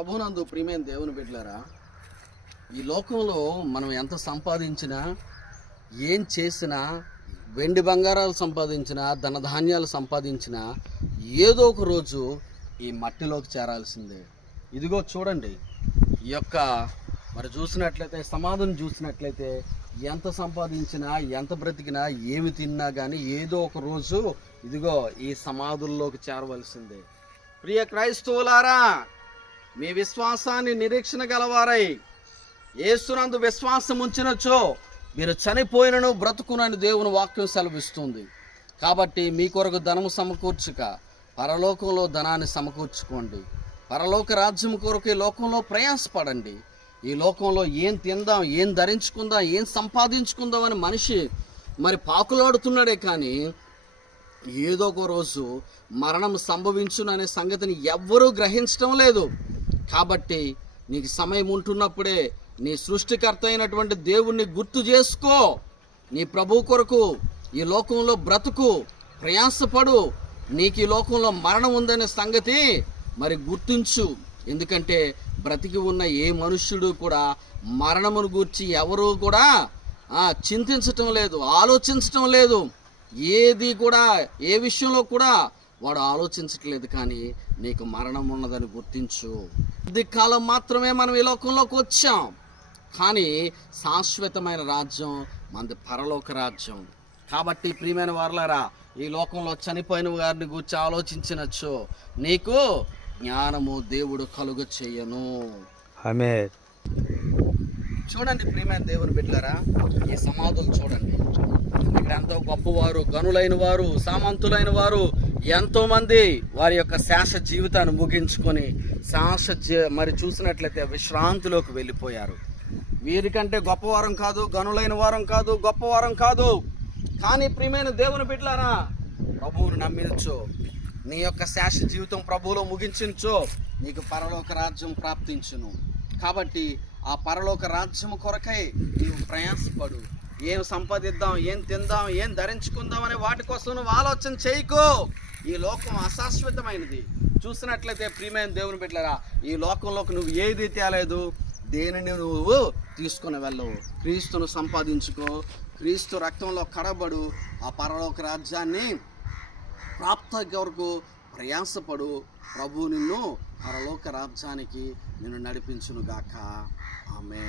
ప్రభునందు ప్రియమైన దేవుని బిడ్డలారా, ఈ లోకంలో మనం ఎంత సంపాదించినా, ఏం చేసినా, వెండి బంగారాలు సంపాదించినా, ధనధాన్యాలు సంపాదించినా ఏదో ఒక రోజు ఈ మట్టిలోకి చేరాల్సిందే. ఇదిగో చూడండి, ఈ యొక్క మరి చూసినట్లయితే సమాధిని చూసినట్లయితే ఎంత సంపాదించినా, ఎంత బ్రతికినా, ఏమి తిన్నా కానీ ఏదో ఒక రోజు ఇదిగో ఈ సమాధుల్లోకి చేరవలసిందే. ప్రియ క్రైస్తవులారా, మీ విశ్వాసాన్ని నిరీక్షణ గలవారై యేసునందు విశ్వాసం ఉంచినచో మీరు చనిపోయినను బ్రతుకునని దేవుని వాక్యం సెలవిస్తుంది. కాబట్టి మీ కొరకు ధనము సమకూర్చుక పరలోకంలో ధనాన్ని సమకూర్చుకోండి. పరలోక రాజ్యం కొరకు ఈ లోకంలో ప్రయాసపడండి. ఈ లోకంలో ఏం తిందాం, ఏం ధరించుకుందాం, ఏం సంపాదించుకుందాం అని మనిషి మరి పాకులాడుతున్నాడే కానీ ఏదో ఒక రోజు మరణం సంభవించును అనే సంగతిని ఎవ్వరూ గ్రహించడం లేదు. కాబట్టి నీకు సమయం ఉంటున్నప్పుడే నీ సృష్టికర్త అయినటువంటి దేవుణ్ణి గుర్తు చేసుకో. నీ ప్రభు కొరకు ఈ లోకంలో బ్రతుకు, ప్రయాసపడు. నీకు ఈ లోకంలో మరణం ఉందనే సంగతి మరి గుర్తించు. ఎందుకంటే బ్రతికి ఉన్న ఏ మనుష్యుడు కూడా మరణమును గూర్చి ఎవరు కూడా చింతించటం లేదు, ఆలోచించటం లేదు. ఏది కూడా ఏ విషయంలో కూడా వాడు ఆలోచించట్లేదు. కానీ నీకు మరణం ఉన్నదని గుర్తించు. కొద్ది కాలం మాత్రమే మనం ఈ లోకంలోకి వచ్చాం, కానీ శాశ్వతమైన రాజ్యం మనది పరలోక రాజ్యం. కాబట్టి ప్రియమైన వారలారా, ఈ లోకంలో చనిపోయిన వారిని గురించి ఆలోచించినచో నీకు జ్ఞానము దేవుడు కలుగ చేయను. ఆమేన్. చూడండి ప్రియమైన దేవుని బిడ్డలారా, ఈ సమాధులు చూడండి. ఇక్కడ ఎంతో గొప్పవారు, గనులైన వారు, సామంతులైన వారు ఎంతో మంది వారి యొక్క శాశ్వత జీవితాన్ని ముగించుకొని మరి చూసినట్లయితే విశ్రాంతిలోకి వెళ్ళిపోయారు. వీరికంటే గొప్పవారం కాదు, గనులైన వారం కాదు, గొప్పవారం కాదు. కానీ ప్రియమైన దేవుని బిడ్డలారా, ప్రభువును నమ్మించు, నీ యొక్క శాశ్వత జీవితం ప్రభువులో ముగించు, నీకు పరలోక రాజ్యం ప్రాప్తించును. కాబట్టి ఆ పరలోక రాజ్యం కొరకై నీవు ప్రయాసపడు. ఏం సంపాదిద్దాం, ఏం తిందాం, ఏం ధరించుకుందాం అనే వాటి కోసం నువ్వు ఆలోచన చేయకు. ఈ లోకం అశాశ్వతమైనది. చూసినట్లయితే ప్రియమైన దేవుని బిడ్డలారా, ఈ లోకంలోకి నువ్వు ఏది తేలేదు, దేనిని నువ్వు తీసుకుని వెళ్ళవు. క్రీస్తును సంపాదించుకో, క్రీస్తు రక్తంలో కడబడు, ఆ పరలోక రాజ్యాన్ని ప్రాప్త కొరకు ప్రయాసపడు. ప్రభు నిన్ను పరలోక రాజ్యానికి నిన్ను నడిపించునుగాక. ఆమేన్.